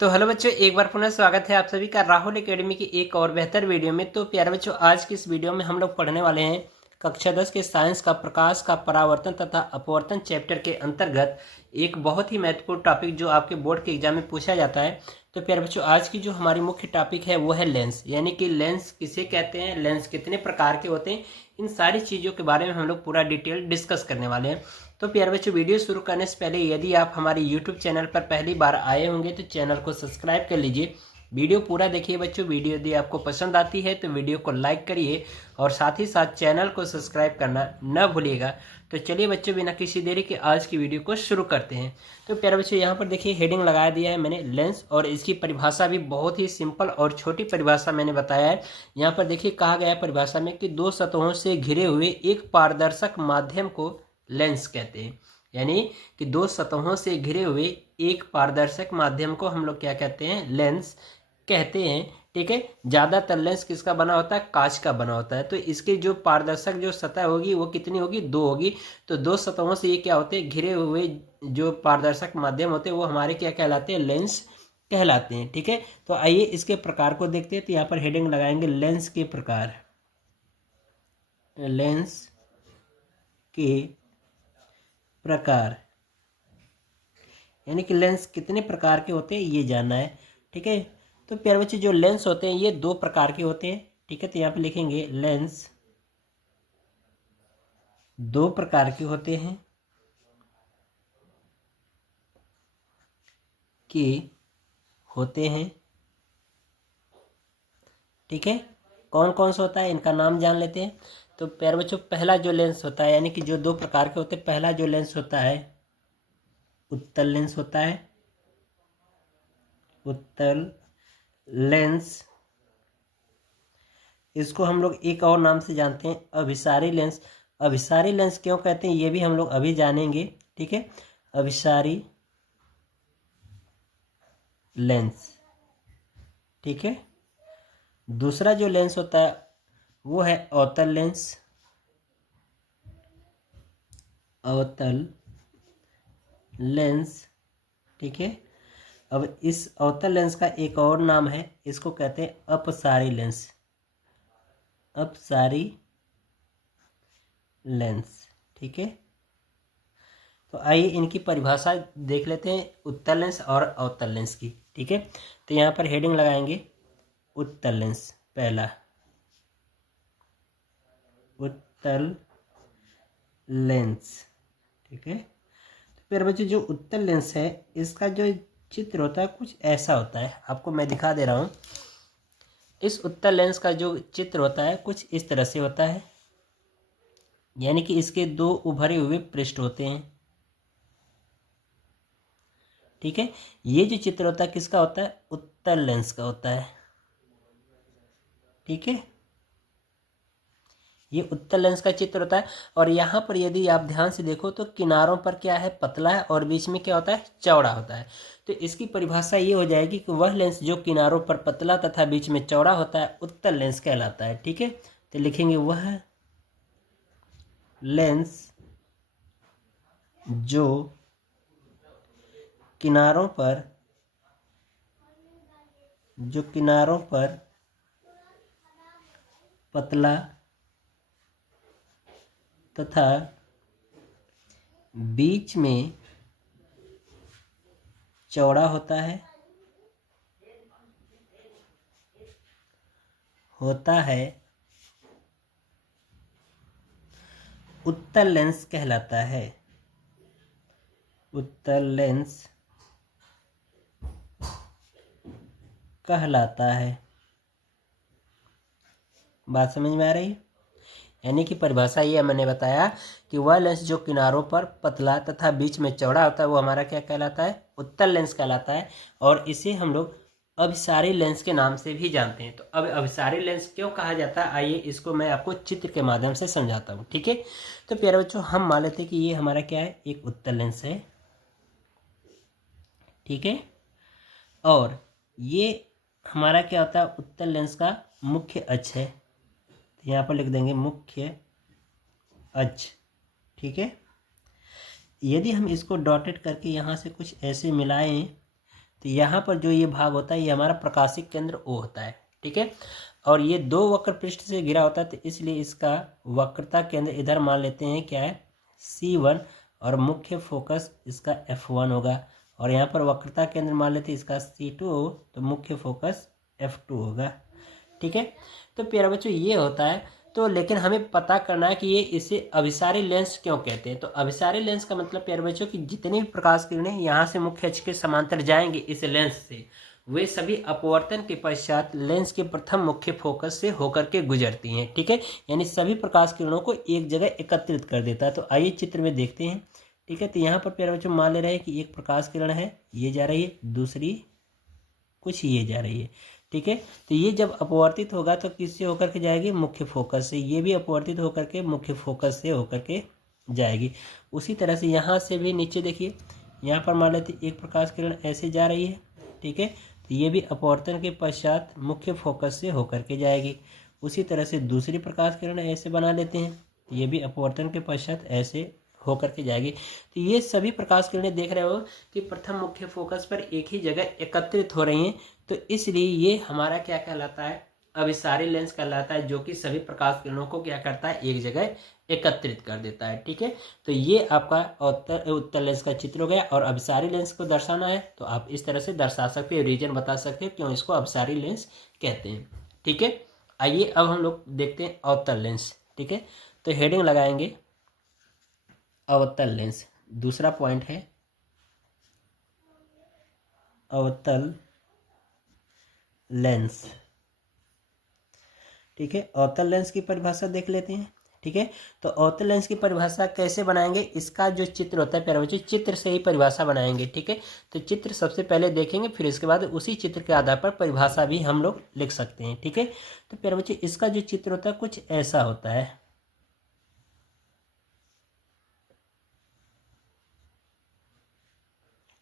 तो हेलो बच्चों, एक बार पुनः स्वागत है आप सभी का राहुल एकेडमी की एक और बेहतर वीडियो में। तो प्यारे बच्चों, आज की इस वीडियो में हम लोग पढ़ने वाले हैं कक्षा 10 के साइंस का प्रकाश का परावर्तन तथा अपवर्तन चैप्टर के अंतर्गत एक बहुत ही महत्वपूर्ण टॉपिक जो आपके बोर्ड के एग्जाम में पूछा जाता है। तो प्यारे बच्चों, आज की जो हमारी मुख्य टॉपिक है वो है लेंस, यानी कि लेंस किसे कहते हैं, लेंस कितने प्रकार के होते हैं, इन सारी चीज़ों के बारे में हम लोग पूरा डिटेल डिस्कस करने वाले हैं। तो प्यारे बच्चों, वीडियो शुरू करने से पहले यदि आप हमारे यूट्यूब चैनल पर पहली बार आए होंगे तो चैनल को सब्सक्राइब कर लीजिए। वीडियो पूरा देखिए बच्चों। वीडियो यदि आपको पसंद आती है तो वीडियो को लाइक करिए और साथ ही साथ चैनल को सब्सक्राइब करना न भूलिएगा। तो चलिए बच्चों, बिना किसी देरी के आज की वीडियो को शुरू करते हैं। तो प्यारे बच्चों, यहाँ पर देखिए हेडिंग लगा दिया है मैंने लेंस, और इसकी परिभाषा भी बहुत ही सिंपल और छोटी परिभाषा मैंने बताया है। यहाँ पर देखिए कहा गया है परिभाषा में कि दो सतहों से घिरे हुए एक पारदर्शक माध्यम को लेंस कहते हैं। यानी कि दो सतहों से घिरे हुए एक पारदर्शक माध्यम को हम लोग क्या कहते हैं, लेंस कहते हैं। ठीक है, ज्यादातर लेंस किसका बना होता है, कांच का बना होता है। तो इसकी जो पारदर्शक जो सतह होगी वो कितनी होगी, दो होगी। तो दो सतहों से ये क्या होते हैं, घिरे हुए जो पारदर्शक माध्यम होते हैं वो हमारे क्या कहलाते हैं, लेंस कहलाते हैं। ठीक है, तो आइए इसके प्रकार को देखते हैं। तो यहाँ पर हेडिंग लगाएंगे लेंस के प्रकार, लेंस के प्रकार, यानी कि लेंस कितने प्रकार के होते हैं ये जानना है। ठीक है, तो प्यारे बच्चे जो लेंस होते हैं ये दो प्रकार के होते हैं। ठीक है, तो यहाँ पे लिखेंगे लेंस दो प्रकार के होते हैं कि होते हैं। ठीक है, कौन कौन सा होता है इनका नाम जान लेते हैं। तो प्यारे बच्चों, पहला जो लेंस होता है, यानी कि जो दो प्रकार के होते हैं, पहला जो लेंस होता है उत्तल लेंस होता है। उत्तल लेंस, इसको हम लोग एक और नाम से जानते हैं अभिसारी लेंस। अभिसारी लेंस क्यों कहते हैं ये भी हम लोग अभी जानेंगे। ठीक है, अभिसारी लेंस। ठीक है, दूसरा जो लेंस होता है वो है अवतल लेंस। अवतल लेंस। ठीक है, अब इस अवतल लेंस का एक और नाम है, इसको कहते हैं अपसारी लेंस। अपसारी लेंस। ठीक है, तो आइए इनकी परिभाषा देख लेते हैं, उत्तल लेंस और अवतल लेंस की। ठीक है, तो यहाँ पर हेडिंग लगाएंगे उत्तल लेंस पहला, उत्तल लेंस। ठीक है, तो फिर बच्चे जो उत्तल लेंस है इसका जो चित्र होता है कुछ ऐसा होता है, आपको मैं दिखा दे रहा हूँ। इस उत्तल लेंस का जो चित्र होता है कुछ इस तरह से होता है, यानी कि इसके दो उभरे हुए पृष्ठ होते हैं। ठीक है, ये जो चित्र होता है किसका होता है, उत्तल लेंस का होता है। ठीक है, ये उत्तल लेंस का चित्र होता है। और यहाँ पर यदि आप ध्यान से देखो तो किनारों पर क्या है, पतला है, और बीच में क्या होता है, चौड़ा होता है। तो इसकी परिभाषा ये हो जाएगी कि वह लेंस जो किनारों पर पतला तथा बीच में चौड़ा होता है उत्तल लेंस कहलाता है। ठीक है, तो लिखेंगे वह लेंस जो किनारों पर पतला तथा बीच में चौड़ा होता है उत्तल लेंस कहलाता है। उत्तल लेंस कहलाता है। बात समझ में आ रही है? यानी कि परिभाषा ये मैंने बताया कि वह लेंस जो किनारों पर पतला तथा बीच में चौड़ा होता है वो हमारा क्या कहलाता है, उत्तल लेंस कहलाता है। और इसे हम लोग अभिसारी लेंस के नाम से भी जानते हैं। तो अब अभिसारी लेंस क्यों कहा जाता है, आइए इसको मैं आपको चित्र के माध्यम से समझाता हूँ। ठीक है, तो प्यारे बच्चों, हम मान लेते हैं कि ये हमारा क्या है, एक उत्तल लेंस है। ठीक है, और ये हमारा क्या होता है, उत्तल लेंस का मुख्य अक्ष है। तो यहाँ पर लिख देंगे मुख्य अक्ष। ठीक है, यदि हम इसको डॉटेड करके यहाँ से कुछ ऐसे मिलाएं तो यहाँ पर जो ये भाग होता है ये हमारा प्रकाशिक केंद्र O होता है, ठीक है। और ये दो वक्र पृष्ठ से घिरा होता है, तो इसलिए इसका वक्रता केंद्र इधर मान लेते हैं क्या है, C1, और मुख्य फोकस इसका F1 होगा। और यहाँ पर वक्रता केंद्र मान लेते हैं इसका C2 हो, तो मुख्य फोकस F2 होगा, ठीक है। तो प्यारे बच्चों ये होता है। तो लेकिन हमें पता करना है कि ये इसे अभिसारी लेंस क्यों कहते हैं। तो अभिसारी लेंस का मतलब प्यारे बच्चों कि जितनी भी प्रकाश किरणें यहाँ से मुख्य अक्ष के समांतर जाएंगे इस लेंस से, वे सभी अपवर्तन के पश्चात लेंस के प्रथम मुख्य फोकस से होकर के गुजरती हैं, ठीक है। यानी सभी प्रकाश किरणों को एक जगह एकत्रित कर देता है। तो आइए चित्र में देखते हैं, ठीक है। तो यहाँ पर प्यारे बच्चों मान ले रहे हैं कि एक प्रकाश किरण है, ये जा रही है, दूसरी कुछ ये जा रही है, ठीक है। तो ये जब अपवर्तित होगा तो किससे होकर के जाएगी, मुख्य फोकस से। ये भी अपवर्तित होकर के मुख्य फोकस से होकर के जाएगी। उसी तरह से यहाँ से भी नीचे देखिए, यहाँ पर मान लेते एक प्रकाश किरण ऐसे जा रही है, ठीक है। तो ये भी अपवर्तन के पश्चात मुख्य फोकस से होकर के जाएगी। उसी तरह से दूसरी प्रकाश किरण ऐसे बना लेते हैं, ये भी अपवर्तन के पश्चात ऐसे होकर के जाएगी। तो ये सभी प्रकाश किरणें देख रहे हो कि प्रथम मुख्य फोकस पर एक ही जगह एकत्रित हो रही हैं। तो इसलिए ये हमारा क्या कहलाता है, अभिसारी लेंस कहलाता है, जो कि सभी प्रकाश किरणों को क्या करता है, एक जगह एकत्रित कर देता है, ठीक है। तो ये आपका उत्तल लेंस का चित्र हो गया। और अभिसारी लेंस को दर्शाना है तो आप इस तरह से दर्शा सकते हो, रीजन बता सकते हो क्यों इसको अभिसारी लेंस कहते हैं, ठीक है। आइए अब हम लोग देखते हैं अवतल लेंस, ठीक है। तो हेडिंग लगाएंगे अवतल लेंस। दूसरा पॉइंट है अवतल लेंस, ठीक है। अवतल लेंस की परिभाषा देख लेते हैं, ठीक है। तो अवतल लेंस की परिभाषा कैसे बनाएंगे, इसका जो चित्र होता है प्यारे बच्चों, चित्र से ही परिभाषा बनाएंगे, ठीक है। तो चित्र सबसे पहले देखेंगे, फिर इसके बाद उसी चित्र के आधार पर परिभाषा भी हम लोग लिख सकते हैं, ठीक है। तो प्यारे बच्चों इसका जो चित्र होता है कुछ ऐसा होता है,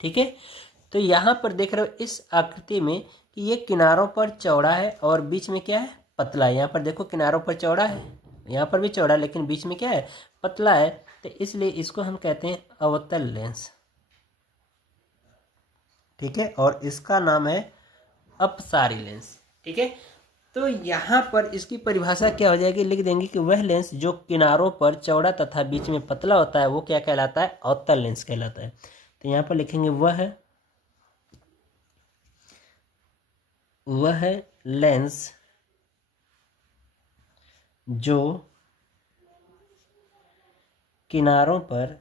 ठीक है। तो यहाँ पर देख रहे हो इस आकृति में कि ये किनारों पर चौड़ा है और बीच में क्या है, पतला है। यहाँ पर देखो किनारों पर चौड़ा है, यहाँ पर भी चौड़ा है, लेकिन बीच में क्या है, पतला है। तो इसलिए इसको हम कहते हैं अवतल लेंस, ठीक है। और इसका नाम है अपसारी लेंस, ठीक है। तो यहाँ पर इसकी परिभाषा क्या हो जाएगी, लिख देंगे कि वह लेंस जो किनारों पर चौड़ा तथा बीच में पतला होता है वो क्या कहलाता है, अवतल लेंस कहलाता है। तो यहाँ पर लिखेंगे वह लेंस जो किनारों पर चौड़ा तथा बीच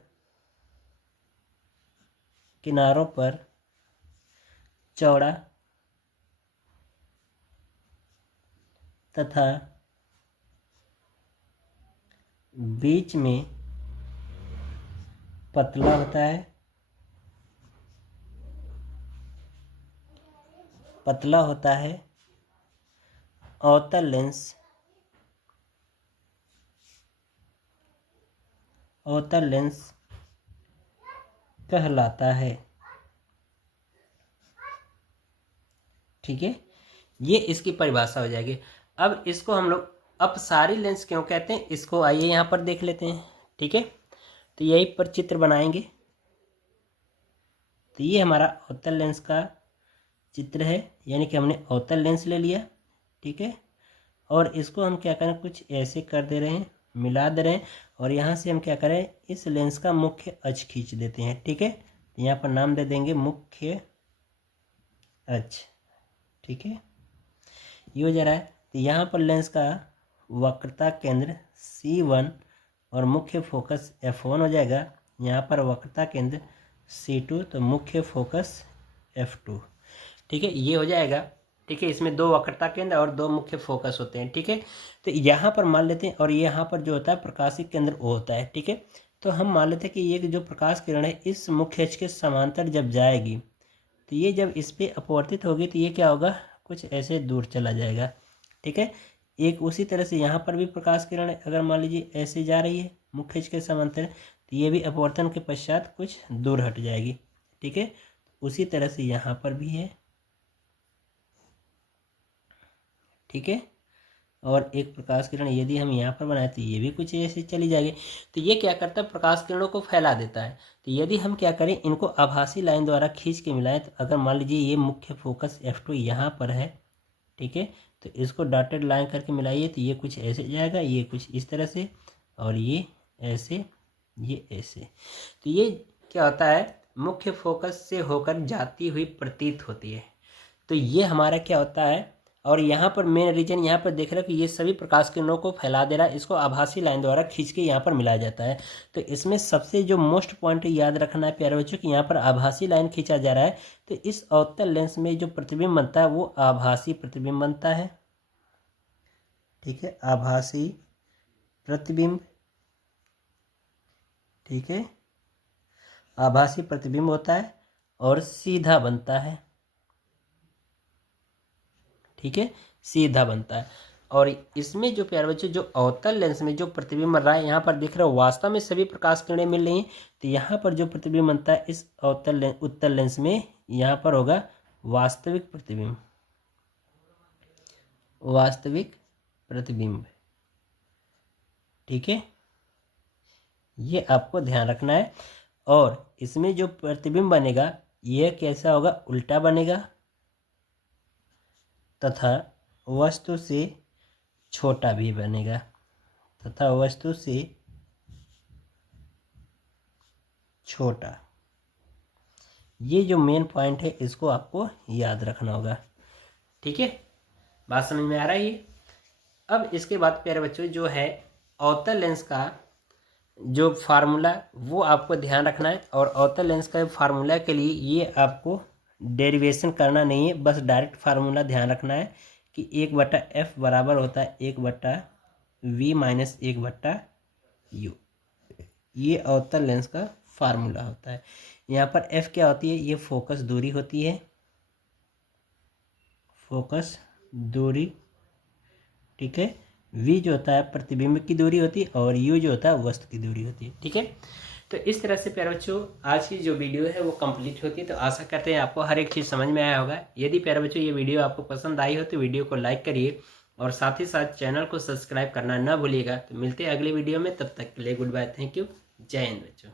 में पतला होता है, अवतल लेंस कहलाता है, ठीक है। ये इसकी परिभाषा हो जाएगी। अब इसको हम लोग अपसारी लेंस क्यों कहते हैं, इसको आइए यहाँ पर देख लेते हैं, ठीक है। तो यही पर चित्र बनाएंगे। तो ये हमारा अवतल लेंस का चित्र है, यानी कि हमने अवतल लेंस ले लिया, ठीक है। और इसको हम क्या करें, कुछ ऐसे कर दे रहे हैं, मिला दे रहे हैं। और यहाँ से हम क्या करें, इस लेंस का मुख्य अक्ष खींच देते हैं, ठीक है। यहाँ पर नाम दे देंगे मुख्य अक्ष, ठीक है। ये हो जा रहा है। तो यहाँ पर लेंस का वक्रता केंद्र C1 और मुख्य फोकस F1 हो जाएगा। यहाँ पर वक्रता केंद्र C2, तो मुख्य फोकस F2, ठीक है। ये हो जाएगा, ठीक है। इसमें दो वक्रता केंद्र और दो मुख्य फोकस होते हैं, ठीक है। तो यहाँ पर मान लेते हैं, और यहाँ पर जो होता है प्रकाशिक केंद्र O होता है, ठीक है। तो हम मान लेते हैं कि ये जो प्रकाश किरण है इस मुख्य अक्ष के समांतर जब जाएगी, तो ये जब इस पर अपवर्तित होगी तो ये क्या होगा, कुछ ऐसे दूर चला जाएगा, ठीक है। एक उसी तरह से यहाँ पर भी प्रकाश किरण अगर मान लीजिए ऐसे जा रही है मुख्य अक्ष के समांतर, तो ये भी अपवर्तन के पश्चात कुछ दूर हट जाएगी, ठीक है। उसी तरह से यहाँ पर भी है, ठीक है। और एक प्रकाश किरण यदि हम यहाँ पर बनाए तो ये भी कुछ ऐसे चली जाएगी। तो ये क्या करता है, प्रकाश किरणों को फैला देता है। तो यदि हम क्या करें, इनको आभासी लाइन द्वारा खींच के मिलाएं, तो अगर मान लीजिए ये मुख्य फोकस F2 यहाँ पर है, ठीक है, तो इसको डॉटेड लाइन करके मिलाइए तो ये कुछ ऐसे जाएगा, ये कुछ इस तरह से, और ये ऐसे, ये ऐसे। तो ये क्या होता है, मुख्य फोकस से होकर जाती हुई प्रतीत होती है। तो ये हमारा क्या होता है, और यहाँ पर मेन रीजन यहाँ पर देख रहे हो कि ये सभी प्रकाश किरणों को फैला दे रहा है, इसको आभासी लाइन द्वारा खींच के यहाँ पर मिलाया जाता है। तो इसमें सबसे जो मोस्ट पॉइंट याद रखना है प्यारे बच्चों कि यहाँ पर आभासी लाइन खींचा जा रहा है। तो इस अवतल लेंस में जो प्रतिबिंब बनता है वो आभासी प्रतिबिंब बनता है, ठीक है, आभासी प्रतिबिंब, ठीक है, आभासी प्रतिबिंब होता है और सीधा बनता है, ठीक है, सीधा बनता है। और इसमें जो प्यारे बच्चों जो अवतल लेंस में जो प्रतिबिंब बन रहा है, यहाँ पर दिख रहा है वास्तव में सभी प्रकाश किरणें मिल रही हैं। तो यहाँ पर जो प्रतिबिंब बनता है इस उत्तल लेंस में, यहाँ पर होगा वास्तविक प्रतिबिंब, वास्तविक प्रतिबिंब, ठीक है, ये आपको ध्यान रखना है। और इसमें जो प्रतिबिंब बनेगा यह कैसा होगा, उल्टा बनेगा तथा वस्तु से छोटा भी बनेगा, तथा वस्तु से छोटा। ये जो मेन पॉइंट है इसको आपको याद रखना होगा, ठीक है, बात समझ में आ रही है। अब इसके बाद प्यारे बच्चों जो है अवतल लेंस का जो फार्मूला वो आपको ध्यान रखना है। और अवतल लेंस का फार्मूला के लिए ये आपको डेरिवेशन करना नहीं है, बस डायरेक्ट फार्मूला ध्यान रखना है कि 1/f बराबर होता है 1/v माइनस 1/u। ये अवतल लेंस का फार्मूला होता है। यहाँ पर f क्या होती है, ये फोकस दूरी होती है, फोकस दूरी, ठीक है, v जो होता है प्रतिबिंब की दूरी होती है, और u जो होता है वस्तु की दूरी होती है, ठीक है। तो इस तरह से प्यारे बच्चों आज की जो वीडियो है वो कंप्लीट होती है। तो आशा करते हैं आपको हर एक चीज़ समझ में आया होगा। यदि प्यारे बच्चों ये वीडियो आपको पसंद आई हो तो वीडियो को लाइक करिए और साथ ही साथ चैनल को सब्सक्राइब करना ना भूलिएगा। तो मिलते हैं अगले वीडियो में, तब तक के लिए गुड बाय, थैंक यू, जय हिंद बच्चों।